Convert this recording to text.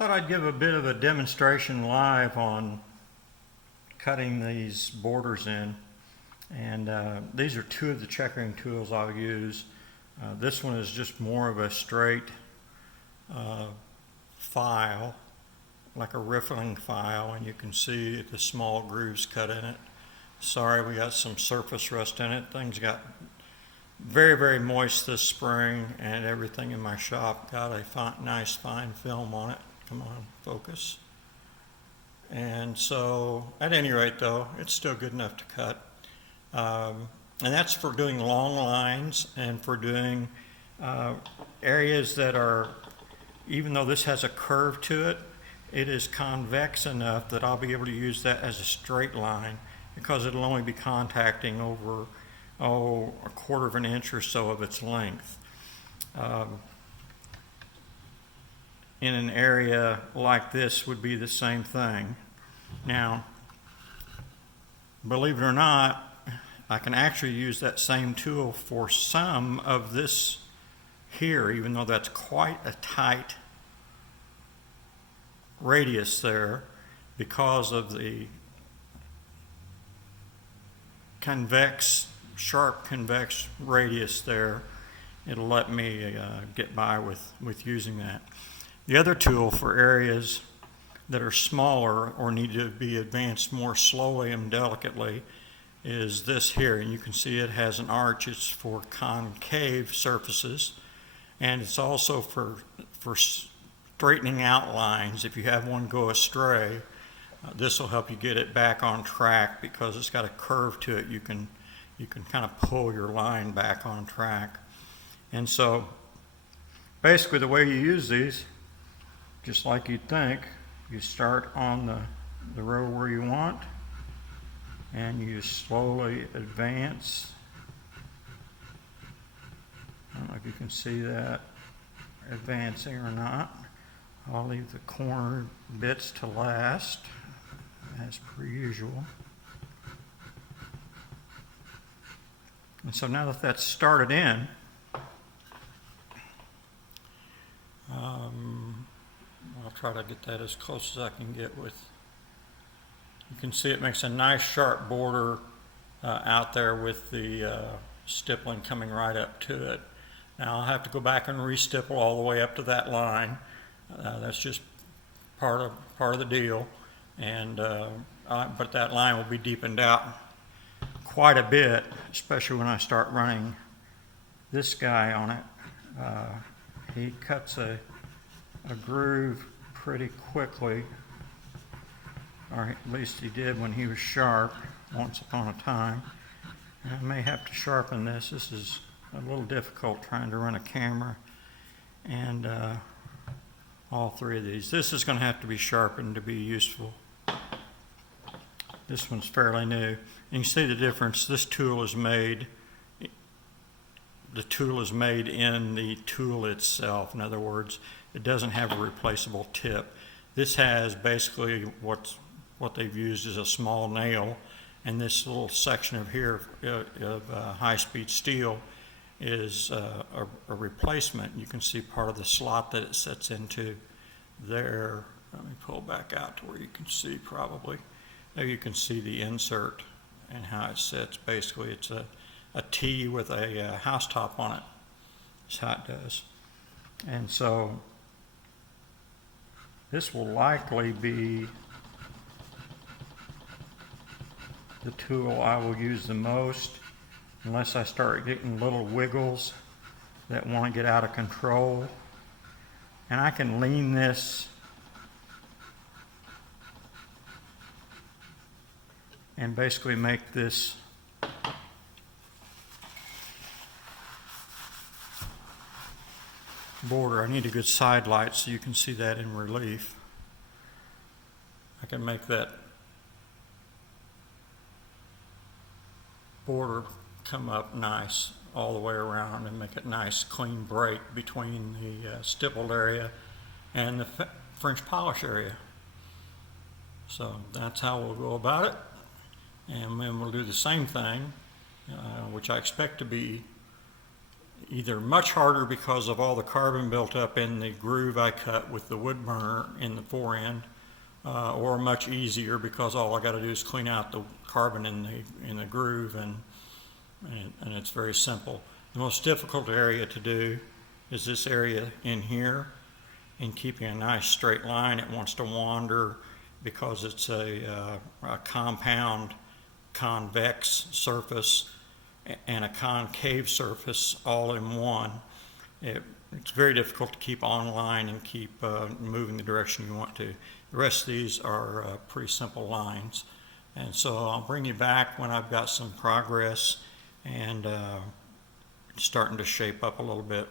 Thought I'd give a bit of a demonstration live on cutting these borders in. And these are two of the checkering tools I'll use. This one is just more of a straight file, like a riffling file, and you can see the small grooves cut in it. Sorry, we got some surface rust in it. Things got very, very moist this spring, and everything in my shop got a nice fine film on it. Come on, focus. And so, at any rate though, it's still good enough to cut. And that's for doing long lines and for doing areas that are, even though this has a curve to it, it is convex enough that I'll be able to use that as a straight line because it'll only be contacting over, a quarter of an inch or so of its length. In an area like this would be the same thing. Now, believe it or not, I can actually use that same tool for some of this here, even though that's quite a tight radius there because of the sharp convex radius there. It'll let me get by with using that. The other tool for areas that are smaller or need to be advanced more slowly and delicately is this here, and you can see it has an arch. It's for concave surfaces, and it's also for straightening out lines. If you have one go astray, this will help you get it back on track because it's got a curve to it. You can kind of pull your line back on track. And so basically the way you use these, just like you'd think, you start on the row where you want and you slowly advance. I don't know if you can see that advancing or not. I'll leave the corner bits to last as per usual. And so now that that's started in, I'll try to get that as close as I can get with. You can see it makes a nice sharp border out there with the stippling coming right up to it. Now I'll have to go back and re-stipple all the way up to that line. That's just part of the deal, and but that line will be deepened out quite a bit, especially when I start running this guy on it. He cuts a groove pretty quickly, or at least he did when he was sharp once upon a time. And I may have to sharpen this. This is a little difficult trying to run a camera and all three of these. This is going to have to be sharpened to be useful. This one's fairly new. And you can see the difference. This tool is made, the tool is made in the tool itself. In other words, it doesn't have a replaceable tip. This has basically what they've used is a small nail, and this little section of here of high-speed steel is a replacement. You can see part of the slot that it sets into there. Let me pull back out to where you can see probably. There you can see the insert and how it sits. Basically, it's a T with a house top on it. That's how it does. And so this will likely be the tool I will use the most unless I start getting little wiggles that want to get out of control. And I can lean this and basically make this border. I need a good side light so you can see that in relief. I can make that border come up nice all the way around and make it nice clean break between the stippled area and the French polish area. So that's how we'll go about it, and then we'll do the same thing which I expect to be either much harder because of all the carbon built up in the groove I cut with the wood burner in the forend, or much easier because all I got to do is clean out the carbon in the groove, and it's very simple. The most difficult area to do is this area in here. In keeping a nice straight line, it wants to wander because it's a compound convex surface and a concave surface all in one. It's very difficult to keep on line and keep moving the direction you want to. The rest of these are pretty simple lines. And so I'll bring you back when I've got some progress and starting to shape up a little bit.